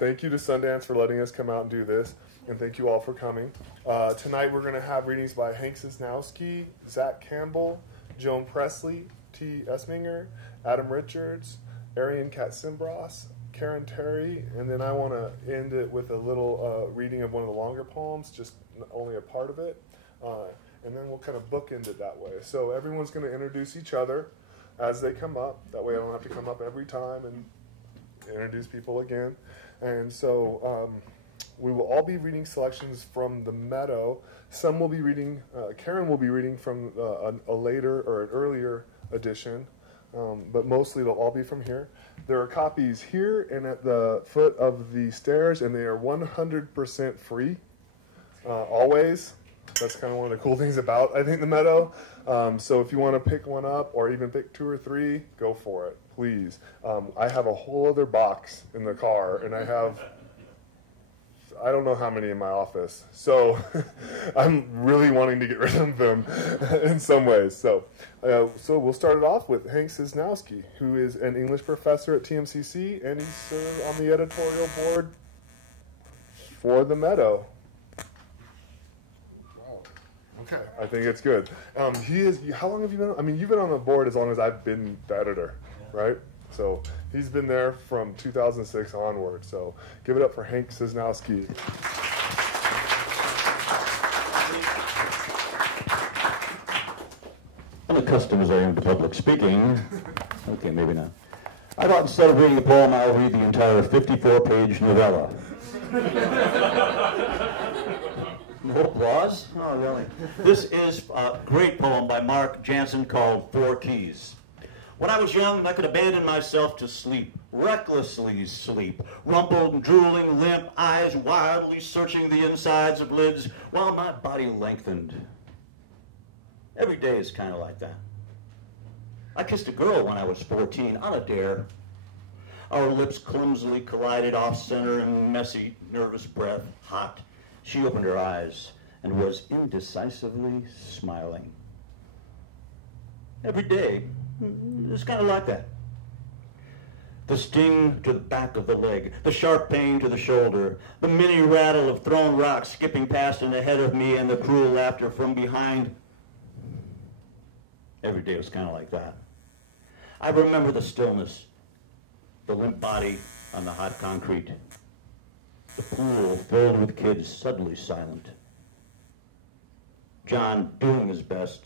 thank you to Sundance for letting us come out and do this, and thank you all for coming. Tonight we're going to have readings by Hank Cisnowski, Zach Campbell, Joan Presley, T. Esminger, Adam Richards, Arian Katsimbras, Karen Terry, and then I want to end it with a little reading of one of the longer poems, just only a part of it, and then we'll kind of bookend it that way. So everyone's going to introduce each other as they come up. That way I don't have to come up every time and introduce people again. And so we will all be reading selections from the Meadow. Some will be reading, Karen will be reading from a later or an earlier edition, but mostly they'll all be from here. There are copies here and at the foot of the stairs, and they are 100% free, always. That's kind of one of the cool things about, I think, the Meadow. So if you want to pick one up or even pick 2 or 3, go for it, please. I have a whole other box in the car, and I don't know how many in my office. So I'm really wanting to get rid of them in some ways. So we'll start it off with Hank Cisnowski, who is an English professor at TMCC, and he served on the editorial board for the Meadow. Okay. I think it's good. How long have you been? I mean, you've been on the board as long as I've been the editor, right? So he's been there from 2006 onward. So give it up for Hank Cisnowski. Unaccustomed as I am to public speaking, okay, maybe not. I thought instead of reading a poem, I'll read the entire 54-page novella. No applause? Oh, really? This is a great poem by Mark Jansen called 4 Keys. When I was young, I could abandon myself to sleep, recklessly sleep, rumpled and drooling, limp, eyes wildly searching the insides of lids while my body lengthened. Every day is kind of like that. I kissed a girl when I was 14 on a dare. Our lips clumsily collided off-center in messy, nervous breath, hot. She opened her eyes and was indecisively smiling. Every day, it's kind of like that. The sting to the back of the leg, the sharp pain to the shoulder, the mini rattle of thrown rocks skipping past and ahead of me, and the cruel laughter from behind. Every day was kind of like that. I remember the stillness, the limp body on the hot concrete, the pool filled with kids suddenly silent. John doing his best,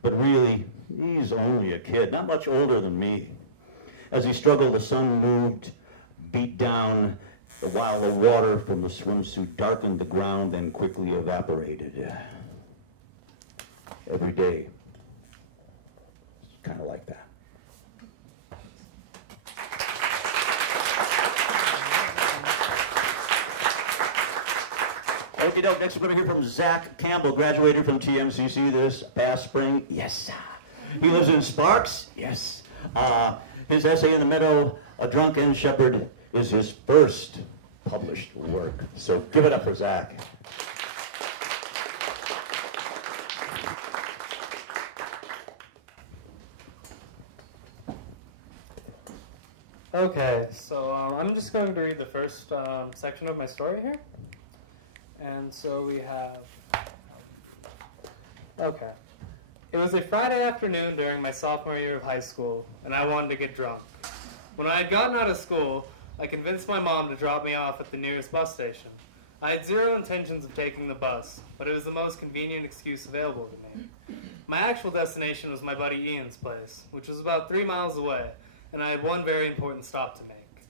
but really, he's only a kid, not much older than me. As he struggled, the sun moved, beat down, while the water from the swimsuit darkened the ground, then quickly evaporated. Every day, it's kind of like that. Okie doke, next we're going to hear from Zach Campbell, graduated from TMCC this past spring. Yes. He lives in Sparks. Yes. His essay in the Meadow, A Drunken Shepherd, is his first published work. So give it up for Zach. Okay, so I'm just going to read the first section of my story here. And so we have, okay. It was a Friday afternoon during my sophomore year of high school, and I wanted to get drunk. When I had gotten out of school, I convinced my mom to drop me off at the nearest bus station. I had zero intentions of taking the bus, but it was the most convenient excuse available to me. My actual destination was my buddy Ian's place, which was about 3 miles away, and I had one very important stop to make.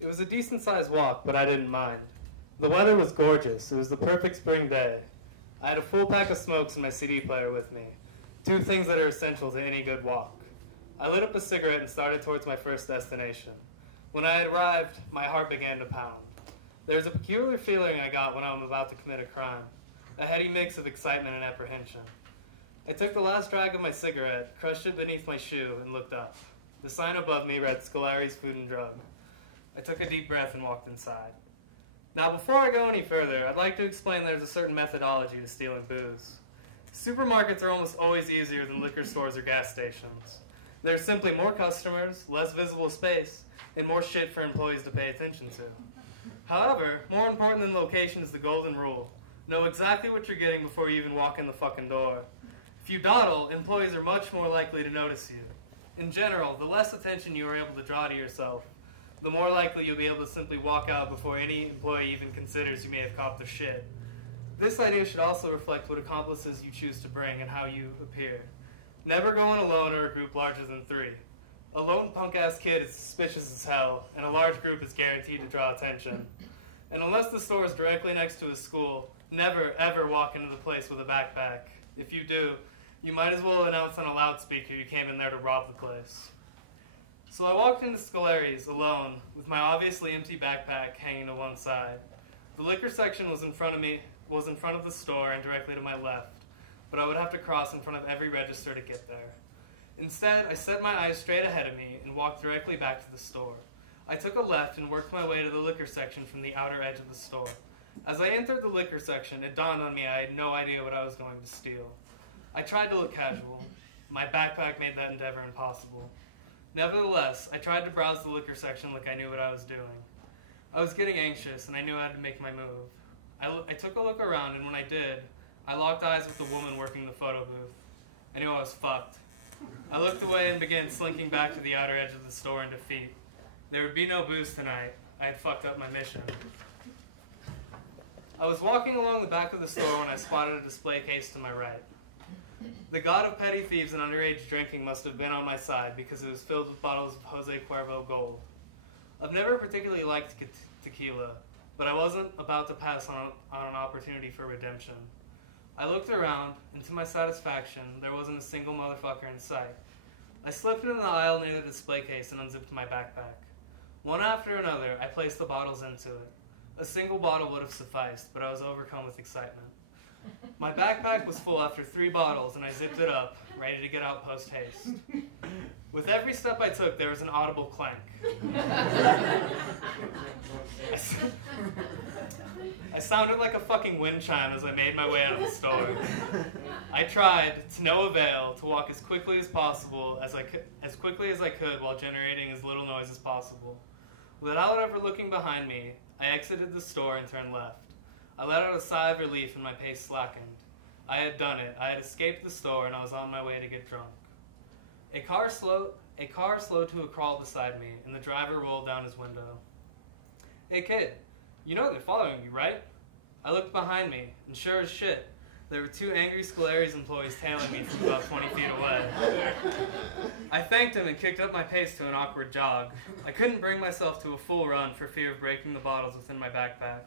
It was a decent-sized walk, but I didn't mind. The weather was gorgeous. It was the perfect spring day. I had a full pack of smokes and my CD player with me, 2 things that are essential to any good walk. I lit up a cigarette and started towards my first destination. When I had arrived, my heart began to pound. There was a peculiar feeling I got when I'm about to commit a crime, a heady mix of excitement and apprehension. I took the last drag of my cigarette, crushed it beneath my shoe, and looked up. The sign above me read Scolari's Food and Drug. I took a deep breath and walked inside. Now, before I go any further, I'd like to explain there's a certain methodology to stealing booze. Supermarkets are almost always easier than liquor stores or gas stations. There's simply more customers, less visible space, and more shit for employees to pay attention to. However, more important than location is the golden rule. Know exactly what you're getting before you even walk in the fucking door. If you dawdle, employees are much more likely to notice you. In general, the less attention you are able to draw to yourself, the more likely you'll be able to simply walk out before any employee even considers you may have caught their shit. This idea should also reflect what accomplices you choose to bring and how you appear. Never go in alone or a group larger than 3. A lone punk-ass kid is suspicious as hell, and a large group is guaranteed to draw attention. And unless the store is directly next to a school, never, ever walk into the place with a backpack. If you do, you might as well announce on a loudspeaker you came in there to rob the place. So I walked into Scolari's alone, with my obviously empty backpack hanging to one side. The liquor section was in front of the store and directly to my left, but I would have to cross in front of every register to get there. Instead, I set my eyes straight ahead of me and walked directly back to the store. I took a left and worked my way to the liquor section from the outer edge of the store. As I entered the liquor section, it dawned on me I had no idea what I was going to steal. I tried to look casual. My backpack made that endeavor impossible. Nevertheless, I tried to browse the liquor section like I knew what I was doing. I was getting anxious, and I knew I had to make my move. I took a look around, and when I did, I locked eyes with the woman working the photo booth. I knew I was fucked. I looked away and began slinking back to the outer edge of the store in defeat. There would be no booze tonight. I had fucked up my mission. I was walking along the back of the store when I spotted a display case to my right. The god of petty thieves and underage drinking must have been on my side because it was filled with bottles of Jose Cuervo Gold. I've never particularly liked tequila, but I wasn't about to pass on an opportunity for redemption. I looked around, and to my satisfaction, there wasn't a single motherfucker in sight. I slipped into the aisle near the display case and unzipped my backpack. One after another, I placed the bottles into it. A single bottle would have sufficed, but I was overcome with excitement. My backpack was full after 3 bottles, and I zipped it up, ready to get out post-haste. With every step I took, there was an audible clank. I sounded like a fucking wind chime as I made my way out of the store. I tried, to no avail, to walk as quickly as possible, as quickly as I could while generating as little noise as possible. Without ever looking behind me, I exited the store and turned left. I let out a sigh of relief and my pace slackened. I had done it. I had escaped the store and I was on my way to get drunk. A car slowed to a crawl beside me, and the driver rolled down his window. "Hey kid, you know they're following you, right?" I looked behind me, and sure as shit, there were 2 angry Scolari's employees tailing me from about 20 feet away. I thanked him and kicked up my pace to an awkward jog. I couldn't bring myself to a full run for fear of breaking the bottles within my backpack.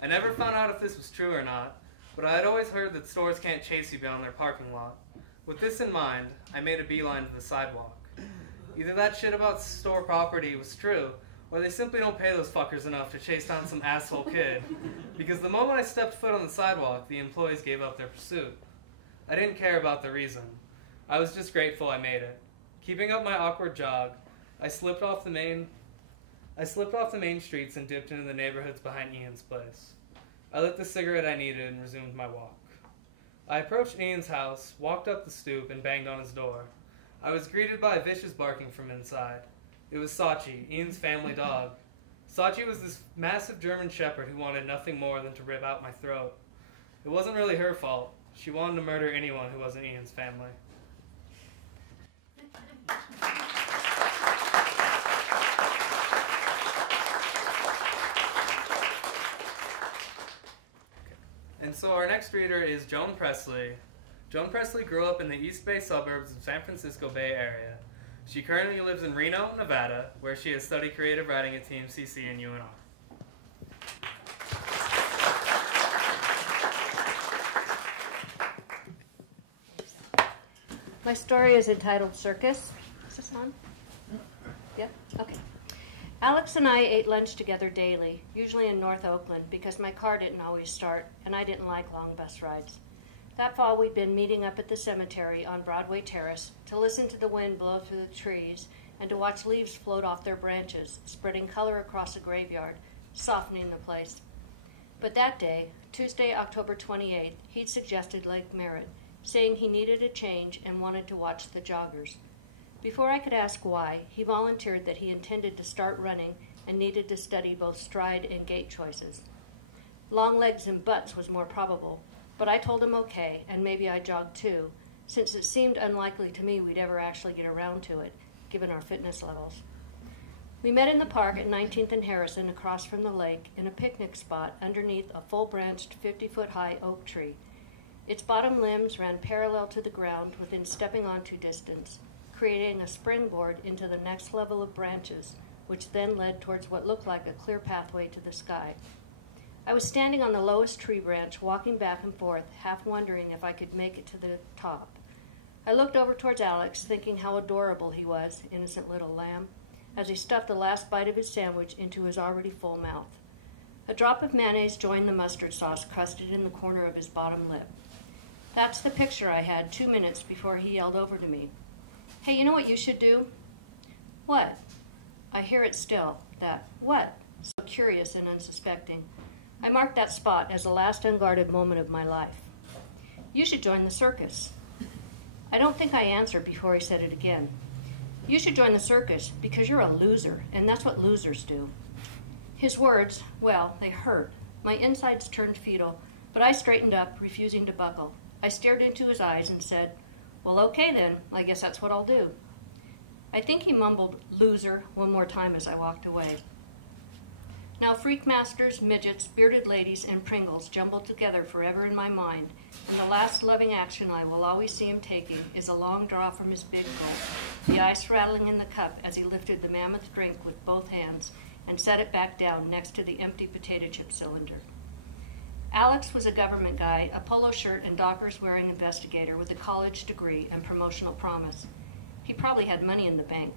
I never found out if this was true or not, but I had always heard that stores can't chase you beyond their parking lot. With this in mind, I made a beeline to the sidewalk. Either that shit about store property was true, or they simply don't pay those fuckers enough to chase down some asshole kid, because the moment I stepped foot on the sidewalk, the employees gave up their pursuit. I didn't care about the reason. I was just grateful I made it. Keeping up my awkward jog, I slipped off the main streets and dipped into the neighborhoods behind Ian's place. I lit the cigarette I needed and resumed my walk. I approached Ian's house, walked up the stoop, and banged on his door. I was greeted by vicious barking from inside. It was Sachi, Ian's family dog. Sachi was this massive German shepherd who wanted nothing more than to rip out my throat. It wasn't really her fault. She wanted to murder anyone who wasn't Ian's family. And so our next reader is Joan Presley. Joan Presley grew up in the East Bay suburbs of San Francisco Bay Area. She currently lives in Reno, Nevada, where she has studied creative writing at TMCC and UNR. My story is entitled Circus. Is this on? Yep, okay. Alex and I ate lunch together daily, usually in North Oakland, because my car didn't always start, and I didn't like long bus rides. That fall, we'd been meeting up at the cemetery on Broadway Terrace to listen to the wind blow through the trees and to watch leaves float off their branches, spreading color across the graveyard, softening the place. But that day, Tuesday, October 28th, he'd suggested Lake Merritt, saying he needed a change and wanted to watch the joggers. Before I could ask why, he volunteered that he intended to start running and needed to study both stride and gait choices. Long legs and butts was more probable, but I told him okay, and maybe I jogged too, since it seemed unlikely to me we'd ever actually get around to it, given our fitness levels. We met in the park at 19th and Harrison across from the lake in a picnic spot underneath a full-branched 50-foot-high oak tree. Its bottom limbs ran parallel to the ground within stepping onto distance, creating a springboard into the next level of branches, which then led towards what looked like a clear pathway to the sky. I was standing on the lowest tree branch, walking back and forth, half wondering if I could make it to the top. I looked over towards Alex, thinking how adorable he was, innocent little lamb, as he stuffed the last bite of his sandwich into his already full mouth. A drop of mayonnaise joined the mustard sauce crusted in the corner of his bottom lip. That's the picture I had 2 minutes before he yelled over to me. "Hey, you know what you should do?" "What?" I hear it still, that "what?" so curious and unsuspecting. I marked that spot as the last unguarded moment of my life. "You should join the circus." I don't think I answered before he said it again. "You should join the circus because you're a loser, and that's what losers do." His words, well, they hurt. My insides turned fetal, but I straightened up, refusing to buckle. I stared into his eyes and said, "Well, okay then, I guess that's what I'll do." I think he mumbled "loser" one more time as I walked away. Now freak masters, midgets, bearded ladies, and Pringles jumbled together forever in my mind, and the last loving action I will always see him taking is a long draw from his big gulp, the ice rattling in the cup as he lifted the mammoth drink with both hands and set it back down next to the empty potato chip cylinder. Alex was a government guy, a polo shirt and Dockers-wearing investigator with a college degree and promotional promise. He probably had money in the bank.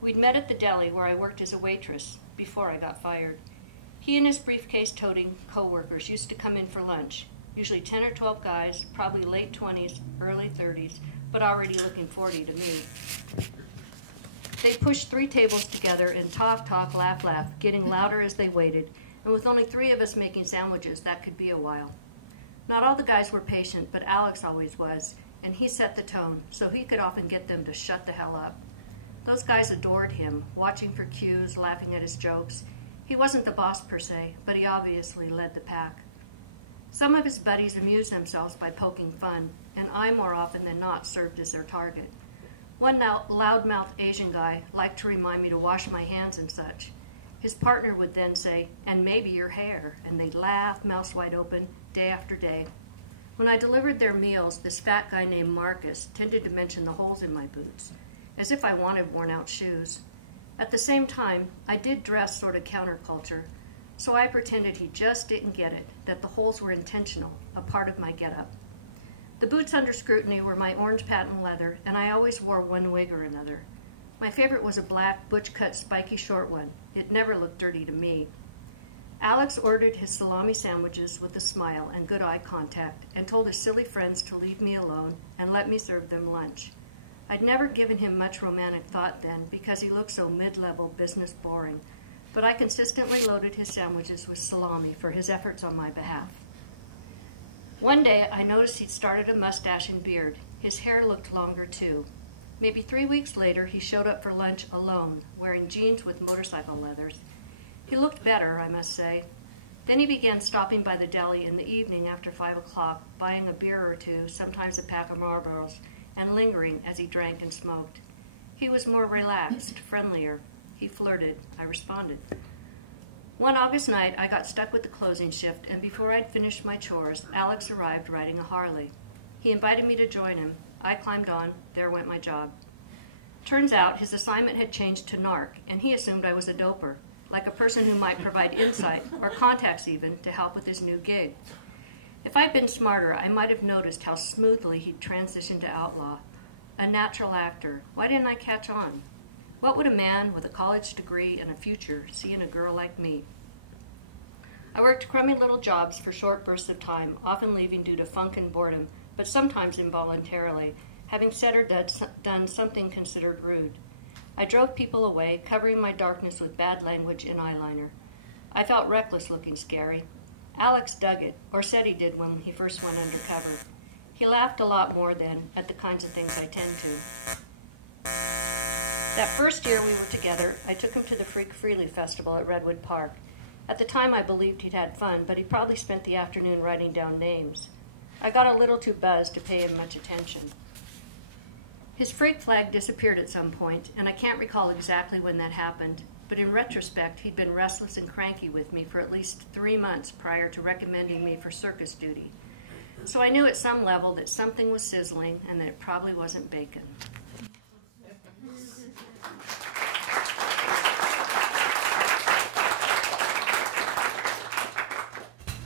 We'd met at the deli where I worked as a waitress before I got fired. He and his briefcase-toting co-workers used to come in for lunch, usually 10 or 12 guys, probably late 20s, early 30s, but already looking 40 to me. They pushed 3 tables together and talk, laugh, getting louder as they waited, and with only 3 of us making sandwiches, that could be a while. Not all the guys were patient, but Alex always was, and he set the tone, so he could often get them to shut the hell up. Those guys adored him, watching for cues, laughing at his jokes. He wasn't the boss per se, but he obviously led the pack. Some of his buddies amused themselves by poking fun, and I more often than not served as their target. One loudmouth Asian guy liked to remind me to wash my hands and such. His partner would then say, "and maybe your hair," and they'd laugh, mouths wide open, day after day. When I delivered their meals, this fat guy named Marcus tended to mention the holes in my boots, as if I wanted worn-out shoes. At the same time, I did dress sort of counterculture, so I pretended he just didn't get it, that the holes were intentional, a part of my getup. The boots under scrutiny were my orange patent leather, and I always wore one wig or another. My favorite was a black, butch-cut, spiky short one. It never looked dirty to me. Alex ordered his salami sandwiches with a smile and good eye contact, and told his silly friends to leave me alone and let me serve them lunch. I'd never given him much romantic thought then because he looked so mid-level business boring, but I consistently loaded his sandwiches with salami for his efforts on my behalf. One day I noticed he'd started a mustache and beard. His hair looked longer too. Maybe 3 weeks later he showed up for lunch alone, wearing jeans with motorcycle leathers. He looked better, I must say. Then he began stopping by the deli in the evening after 5 o'clock, buying a beer or 2, sometimes a pack of Marlboros, and lingering as he drank and smoked. He was more relaxed, friendlier. He flirted. I responded. One August night, I got stuck with the closing shift, and before I'd finished my chores, Alex arrived riding a Harley. He invited me to join him. I climbed on. There went my job. Turns out his assignment had changed to narc, and he assumed I was a doper, like a person who might provide insight, or contacts even, to help with his new gig. If I'd been smarter, I might have noticed how smoothly he'd transitioned to outlaw. A natural actor. Why didn't I catch on? What would a man with a college degree and a future see in a girl like me? I worked crummy little jobs for short bursts of time, often leaving due to funk and boredom, but sometimes involuntarily, having said or done something considered rude. I drove people away, covering my darkness with bad language and eyeliner. I felt reckless looking scary. Alex dug it, or said he did when he first went undercover. He laughed a lot more then at the kinds of things I tend to. That first year we were together, I took him to the Freak Freely Festival at Redwood Park. At the time I believed he'd had fun, but he probably spent the afternoon writing down names. I got a little too buzzed to pay him much attention. His freak flag disappeared at some point, and I can't recall exactly when that happened, but in retrospect, he'd been restless and cranky with me for at least 3 months prior to recommending me for circus duty. So I knew at some level that something was sizzling and that it probably wasn't bacon.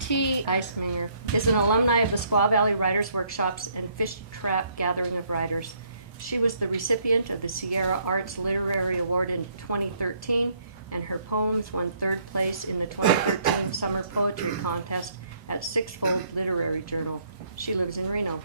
T. Eisminger is an alumni of the Squaw Valley Writers' Workshops and Fish Trap Gathering of Writers. She was the recipient of the Sierra Arts Literary Award in 2013, and her poems won 3rd place in the 2013 Summer Poetry Contest at Sixfold Literary Journal. She lives in Reno.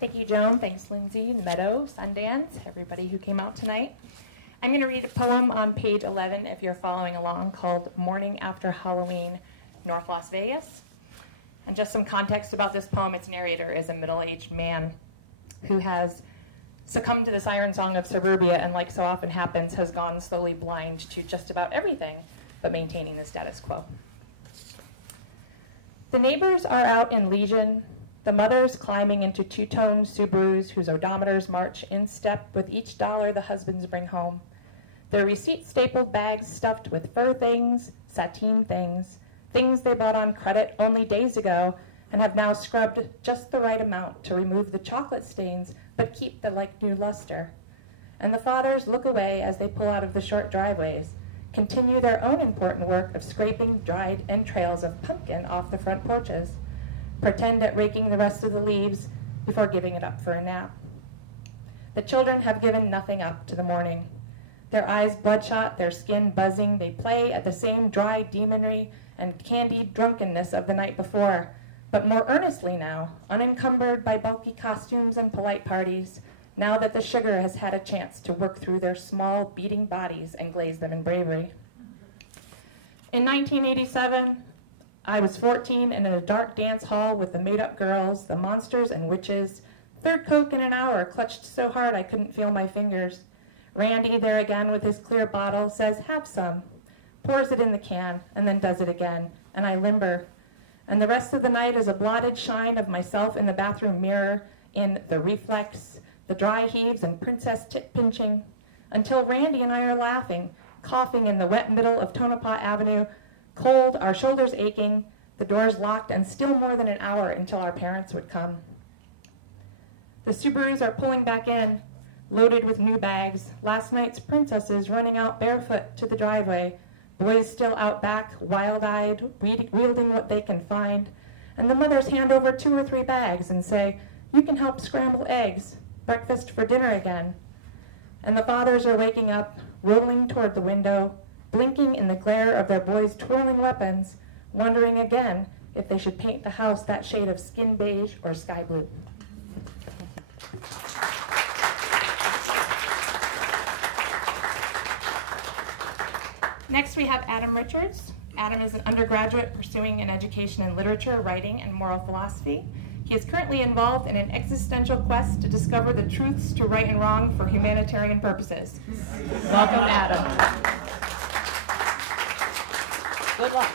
Thank you, Joan. Thanks, Lindsay, Meadow, Sundance, everybody who came out tonight. I'm going to read a poem on page 11, if you're following along, called Morning After Halloween, North Las Vegas. And just some context about this poem, its narrator is a middle-aged man who has succumbed to the siren song of suburbia and, like so often happens, has gone slowly blind to just about everything but maintaining the status quo. The neighbors are out in legion, the mothers climbing into two-tone Subarus whose odometers march in step with each dollar the husbands bring home. Their receipt-stapled bags stuffed with fur things, sateen things, things they bought on credit only days ago and have now scrubbed just the right amount to remove the chocolate stains but keep the like-new luster. And the fathers look away as they pull out of the short driveways, continue their own important work of scraping dried entrails of pumpkin off the front porches, pretend at raking the rest of the leaves before giving it up for a nap. The children have given nothing up to the morning. Their eyes bloodshot, their skin buzzing, they play at the same dry demonry and candied drunkenness of the night before, but more earnestly now, unencumbered by bulky costumes and polite parties, now that the sugar has had a chance to work through their small, beating bodies and glaze them in bravery. In 1987, I was 14 and in a dark dance hall with the made-up girls, the monsters and witches. 3rd Coke in an hour, clutched so hard I couldn't feel my fingers. Randy, there again with his clear bottle, says, "Have some," pours it in the can, and then does it again, and I limber. And the rest of the night is a blotted shine of myself in the bathroom mirror, in the reflex, the dry heaves and princess tit-pinching, until Randy and I are laughing, coughing in the wet middle of Tonopah Avenue, cold, our shoulders aching, the doors locked, and still more than an hour until our parents would come. The Subarus are pulling back in, loaded with new bags, last night's princesses running out barefoot to the driveway, boys still out back, wild-eyed, wielding what they can find, and the mothers hand over 2 or 3 bags and say, "You can help scramble eggs, breakfast for dinner again." And the fathers are waking up, rolling toward the window, blinking in the glare of their boys' twirling weapons, wondering again if they should paint the house that shade of skin beige or sky blue. Next we have Adam Richards. Adam is an undergraduate pursuing an education in literature, writing, and moral philosophy. He is currently involved in an existential quest to discover the truths to right and wrong for humanitarian purposes. Welcome, Adam. Good luck.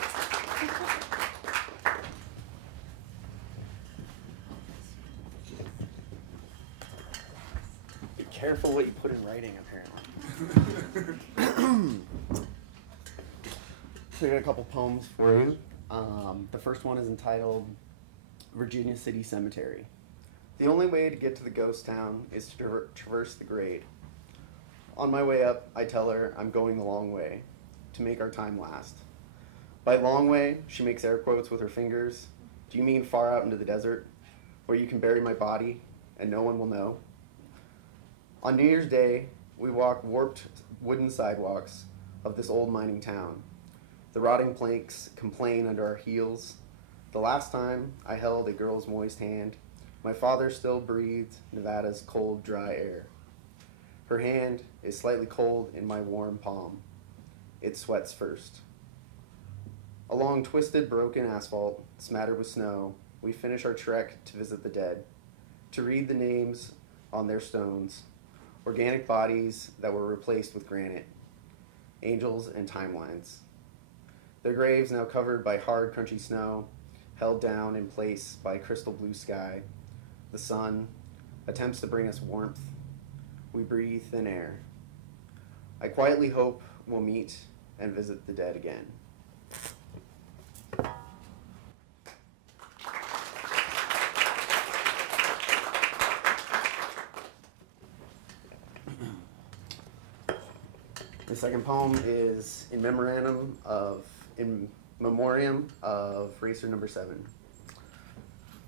Be careful what you put in writing, apparently. So I got a couple poems for you. The first one is entitled Virginia City Cemetery. The only way to get to the ghost town is to traverse the grade. On my way up, I tell her I'm going the long way to make our time last. By long way, she makes air quotes with her fingers. Do you mean far out into the desert, where you can bury my body and no one will know? On New Year's Day, we walk warped wooden sidewalks of this old mining town. The rotting planks complain under our heels. The last time I held a girl's moist hand, my father still breathed Nevada's cold, dry air. Her hand is slightly cold in my warm palm. It sweats first. Along twisted, broken asphalt, smattered with snow, we finish our trek to visit the dead, to read the names on their stones, organic bodies that were replaced with granite, angels and timelines. Their graves now covered by hard, crunchy snow, held down in place by crystal blue sky. The sun attempts to bring us warmth. We breathe thin air. I quietly hope we'll meet and visit the dead again. The second poem is in memoriam of racer number 7.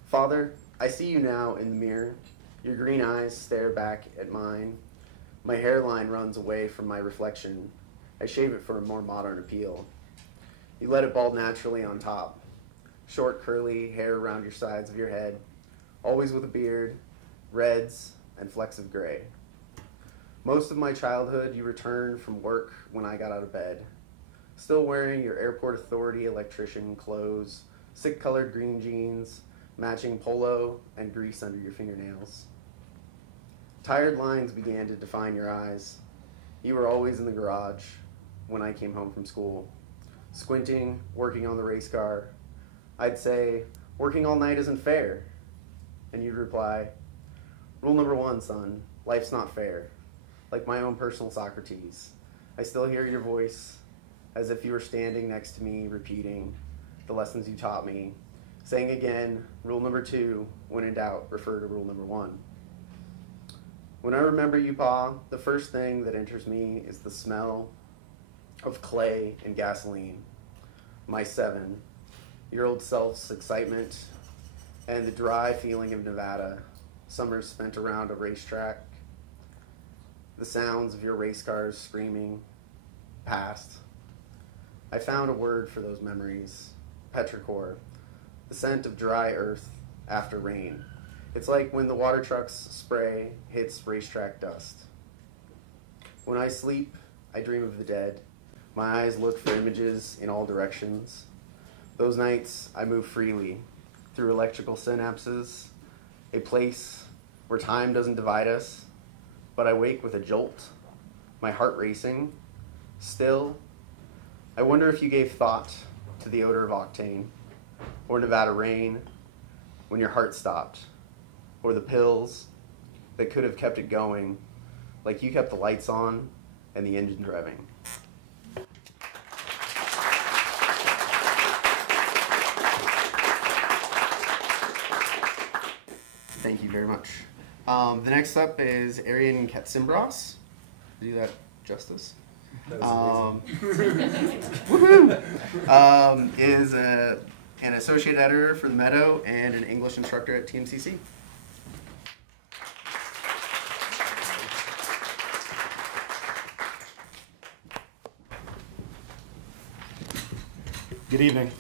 Father, I see you now in the mirror. Your green eyes stare back at mine. My hairline runs away from my reflection. I shave it for a more modern appeal. You let it bald naturally on top. Short, curly hair around your sides of your head, always with a beard, reds, and flecks of gray. Most of my childhood, you returned from work when I got out of bed, still wearing your airport authority electrician clothes, sick-colored green jeans, matching polo, and grease under your fingernails. Tired lines began to define your eyes. You were always in the garage when I came home from school, squinting, working on the race car. I'd say, working all night isn't fair. And you'd reply, rule number 1, son, life's not fair. Like my own personal Socrates. I still hear your voice as if you were standing next to me, repeating the lessons you taught me, saying again, rule number 2, when in doubt, refer to rule number 1. When I remember you, Pa, the first thing that enters me is the smell of clay and gasoline. My 7-year-old self's excitement and the dry feeling of Nevada, summers spent around a racetrack, the sounds of your race cars screaming past. I found a word for those memories, petrichor, the scent of dry earth after rain. It's like when the water truck's spray hits racetrack dust. When I sleep, I dream of the dead. My eyes look for images in all directions. Those nights, I move freely through electrical synapses, a place where time doesn't divide us, but I wake with a jolt, my heart racing. Still, I wonder if you gave thought to the odor of octane, or Nevada rain when your heart stopped, or the pills that could have kept it going, like you kept the lights on and the engine revving. Thank you very much. The next up is Arian Katsimbras. Do that justice. Woohoo! Is an associate editor for the Meadow and an English instructor at TMCC. Good evening.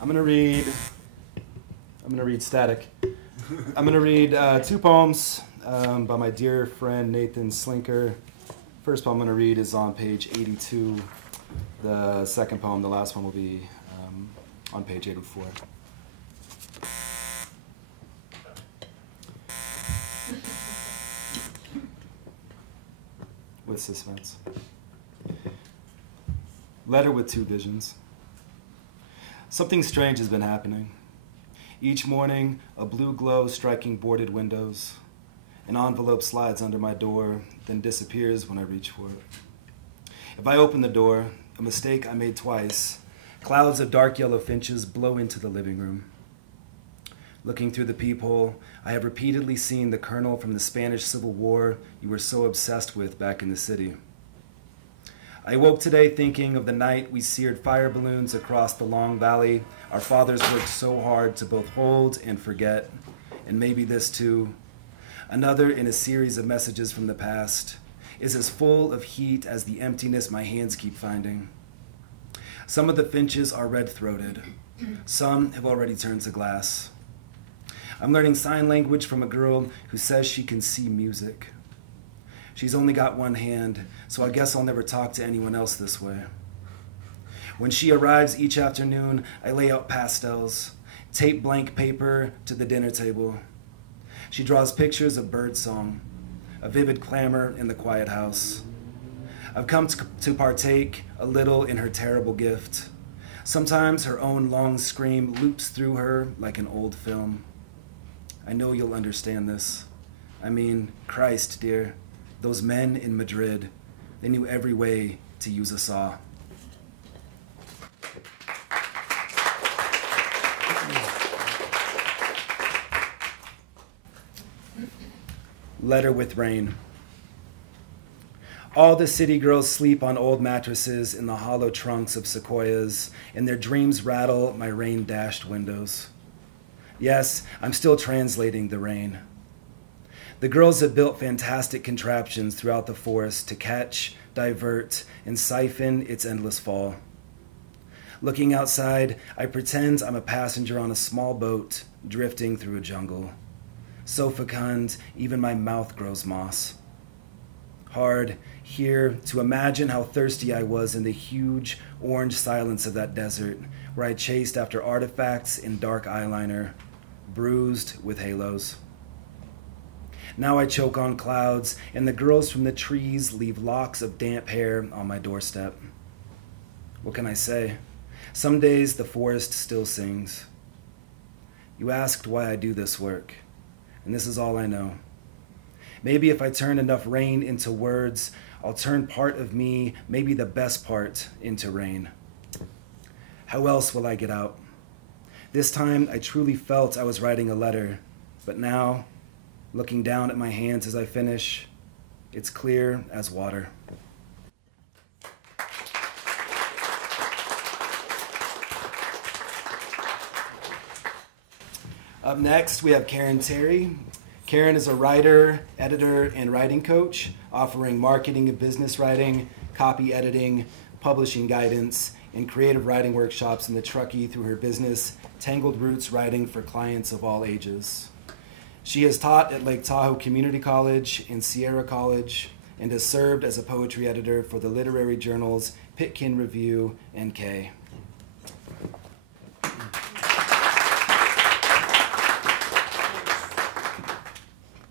I'm gonna read Static. I'm gonna read 2 poems by my dear friend Nathan Slinker. First poem I'm gonna read is on page 82. The second poem, the last one, will be on page 84. With suspense. Letter with 2 visions. Something strange has been happening. Each morning, a blue glow striking boarded windows. An envelope slides under my door, then disappears when I reach for it. If I open the door, a mistake I made twice, clouds of dark yellow finches blow into the living room. Looking through the peephole, I have repeatedly seen the colonel from the Spanish Civil War you were so obsessed with back in the city. I woke today thinking of the night we seared fire balloons across the long valley our fathers worked so hard to both hold and forget, and maybe this too, another in a series of messages from the past, is as full of heat as the emptiness my hands keep finding. Some of the finches are red-throated. Some have already turned to glass. I'm learning sign language from a girl who says she can see music. She's only got one hand, so I guess I'll never talk to anyone else this way. When she arrives each afternoon, I lay out pastels, tape blank paper to the dinner table. She draws pictures of birdsong, a vivid clamor in the quiet house. I've come to partake a little in her terrible gift. Sometimes her own long scream loops through her like an old film. I know you'll understand this. I mean, Christ, dear, those men in Madrid, they knew every way to use a saw. Letter with Rain. All the city girls sleep on old mattresses in the hollow trunks of sequoias, and their dreams rattle my rain-dashed windows. Yes, I'm still translating the rain. The girls have built fantastic contraptions throughout the forest to catch, divert, and siphon its endless fall. Looking outside, I pretend I'm a passenger on a small boat drifting through a jungle. So fecund, even my mouth grows moss. Hard here to imagine how thirsty I was in the huge orange silence of that desert, where I chased after artifacts in dark eyeliner, bruised with halos. Now I choke on clouds, and the girls from the trees leave locks of damp hair on my doorstep. What can I say? Some days the forest still sings. You asked why I do this work, and this is all I know. Maybe if I turn enough rain into words, I'll turn part of me, maybe the best part, into rain. How else will I get out? This time I truly felt I was writing a letter, but now, looking down at my hands as I finish, it's clear as water. Up next, we have Karen Terry. Karen is a writer, editor, and writing coach, offering marketing and business writing, copy editing, publishing guidance, and creative writing workshops in the Truckee through her business, Tangled Roots Writing for clients of all ages. She has taught at Lake Tahoe Community College and Sierra College, and has served as a poetry editor for the literary journals Pitkin Review and K.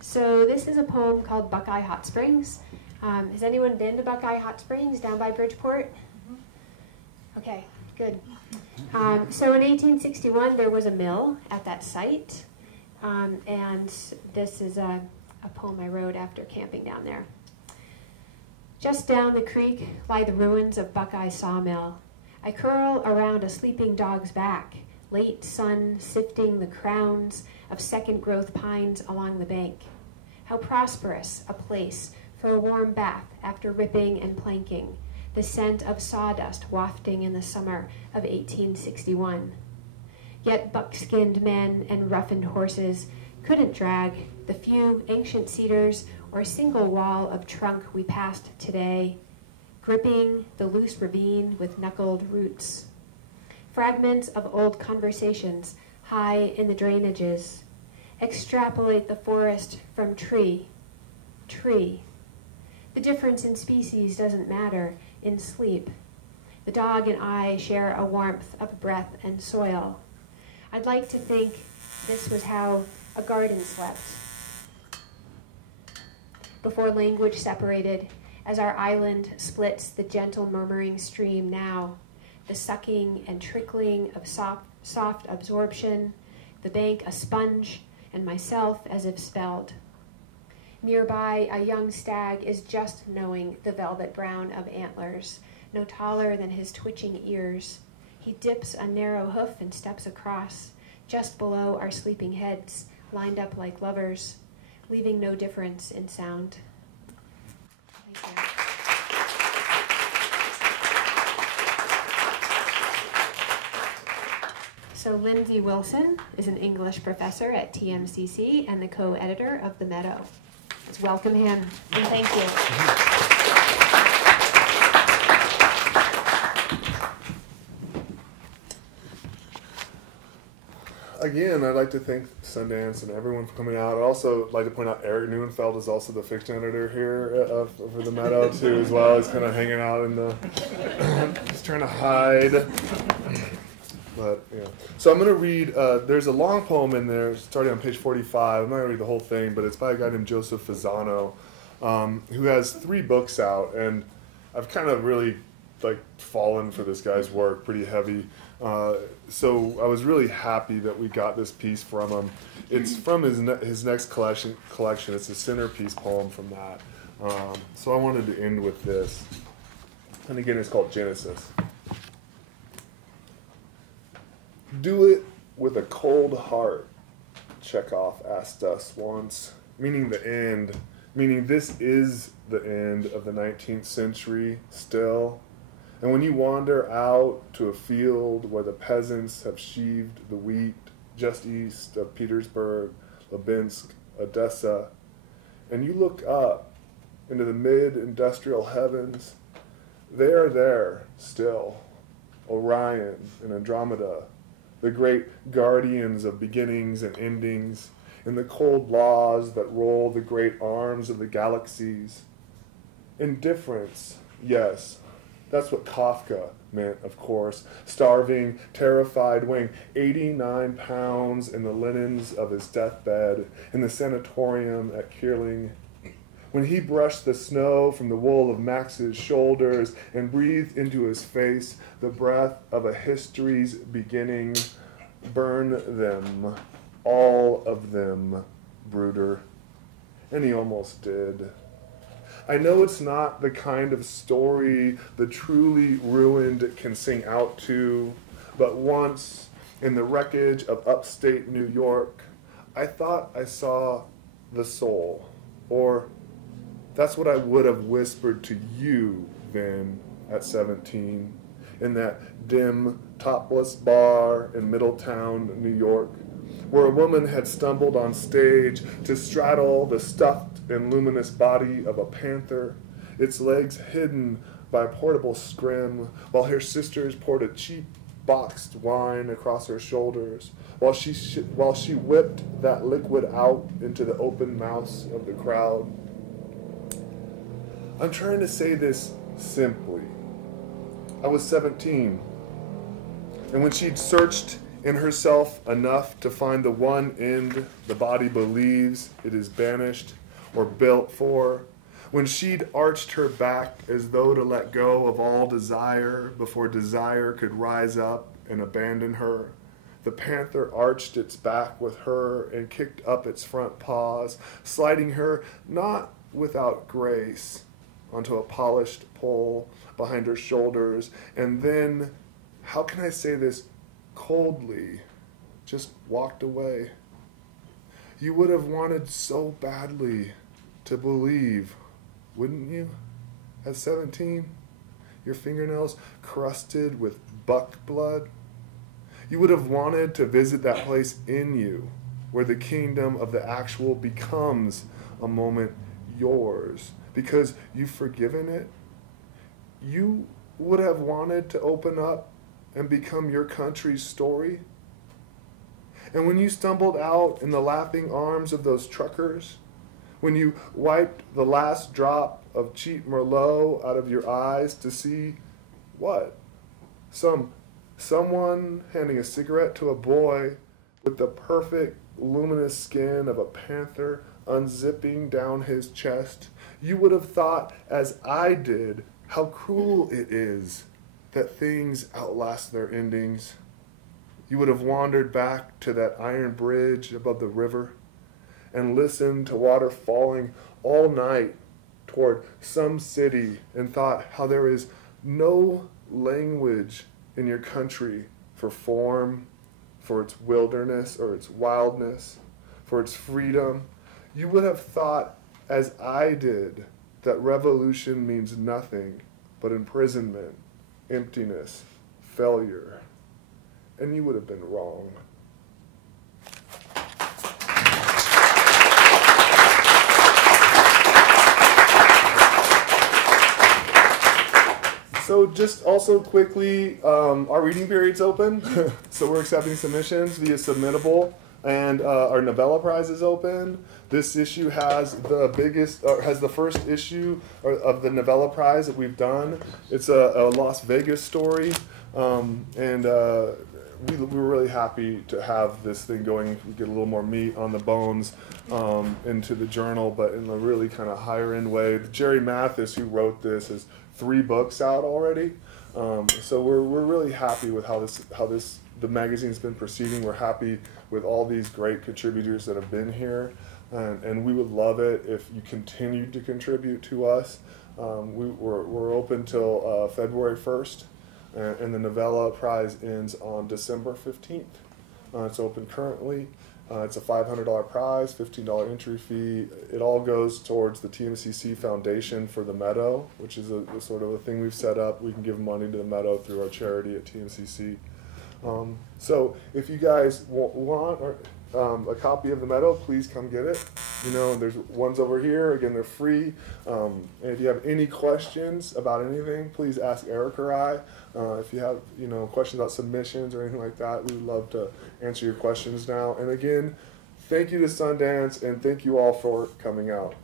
So this is a poem called Buckeye Hot Springs. Has anyone been to Buckeye Hot Springs down by Bridgeport? Okay, good. So in 1861, there was a mill at that site, and this is a poem I wrote after camping down there. Just down the creek lie the ruins of Buckeye Sawmill. I curl around a sleeping dog's back, late sun sifting the crowns of second-growth pines along the bank. How prosperous a place for a warm bath after ripping and planking, the scent of sawdust wafting in the summer of 1861. Yet buck-skinned men and roughened horses couldn't drag the few ancient cedars or single wall of trunk we passed today, gripping the loose ravine with knuckled roots. Fragments of old conversations high in the drainages. Extrapolate the forest from tree. The difference in species doesn't matter in sleep. The dog and I share a warmth of breath and soil. I'd like to think this was how a garden slept. Before language separated, as our island splits the gentle murmuring stream now, the sucking and trickling of soft absorption, the bank a sponge, and myself as if spelled. Nearby, a young stag is just knowing the velvet brown of antlers, no taller than his twitching ears. He dips a narrow hoof and steps across, just below our sleeping heads, lined up like lovers, leaving no difference in sound. Thank you. So Lindsay Wilson is an English professor at TMCC and the co-editor of The Meadow. Let's welcome him, and thank you. Again, I'd like to Sundance and everyone for coming out. I'd also like to point out Eric Neuenfeld is also the fiction editor here for the Meadow too as well. He's kind of hanging out in the, he's trying to hide. But yeah. So I'm going to read, there's a long poem in there starting on page 45. I'm not going to read the whole thing, but it's by a guy named Joseph Fasano, who has 3 books out, and I've kind of really fallen for this guy's work pretty heavy. So I was really happy that we got this piece from him. It's from his next collection. It's a centerpiece poem from that. So I wanted to end with this. And again, it's called Genesis. Do it with a cold heart, Chekhov asked us once, meaning the end, meaning this is the end of the 19th century still. And when you wander out to a field where the peasants have sheaved the wheat just east of Petersburg, Lubinsk, Odessa, and you look up into the mid-industrial heavens, they are there still, Orion and Andromeda, the great guardians of beginnings and endings, and the cold laws that roll the great arms of the galaxies. Indifference, yes, that's what Kafka meant, of course. Starving, terrified, weighing 89 pounds in the linens of his deathbed in the sanatorium at Kierling. When he brushed the snow from the wool of Max's shoulders and breathed into his face the breath of a history's beginning, burn them, all of them, brooder. And he almost did. I know it's not the kind of story the truly ruined can sing out to, but once, in the wreckage of upstate New York, I thought I saw the soul, or that's what I would have whispered to you then at 17, in that dim, topless bar in Middletown, New York, where a woman had stumbled on stage to straddle the stuffed and luminous body of a panther, its legs hidden by a portable scrim, while her sisters poured a cheap boxed wine across her shoulders, while she whipped that liquid out into the open mouths of the crowd. I'm trying to say this simply. I was 17, and when she'd searched in herself enough to find the one end the body believes it is banished or built for, when she'd arched her back as though to let go of all desire before desire could rise up and abandon her, the panther arched its back with her and kicked up its front paws, sliding her not without grace onto a polished pole behind her shoulders, and then, how can I say this coldly, just walked away. You would have wanted so badly to believe, wouldn't you? At 17, your fingernails crusted with buck blood. You would have wanted to visit that place in you, where the kingdom of the actual becomes a moment yours, because you've forgiven it. You would have wanted to open up and become your country's story. And when you stumbled out in the lapping arms of those truckers, when you wiped the last drop of cheap Merlot out of your eyes to see what? Someone handing a cigarette to a boy with the perfect luminous skin of a panther unzipping down his chest, you would have thought, as I did, how cruel it is that things outlast their endings. You would have wandered back to that iron bridge above the river and listened to water falling all night toward some city and thought how there is no language in your country for form, for its wilderness or its wildness, for its freedom. You would have thought, as I did, that revolution means nothing but imprisonment, emptiness, failure. And you would have been wrong. So just also quickly, our reading period's open. So we're accepting submissions via Submittable. And our novella prize is open. This issue has the first issue of the novella prize that we've done. It's a Las Vegas story, and we were really happy to have this thing going. We get a little more meat on the bones into the journal, but in a really kind of higher end way. Jerry Mathis, who wrote this, has 3 books out already. So we're really happy with how the magazine's been proceeding. We're happy with all these great contributors that have been here, and we would love it if you continued to contribute to us. We're open till February 1st, and the novella prize ends on December 15th. It's open currently. It's a $500 prize, $15 entry fee. It all goes towards the TMCC Foundation for the Meadow, which is a sort of a thing we've set up. We can give money to the Meadow through our charity at TMCC. So if you guys want a copy of the Meadow, please come get it. You know, there's ones over here. Again, they're free. And if you have any questions about anything, please ask Eric or I. If you have, questions about submissions or anything like that, we would love to answer your questions now. And again, thank you to Sundance, and thank you all for coming out.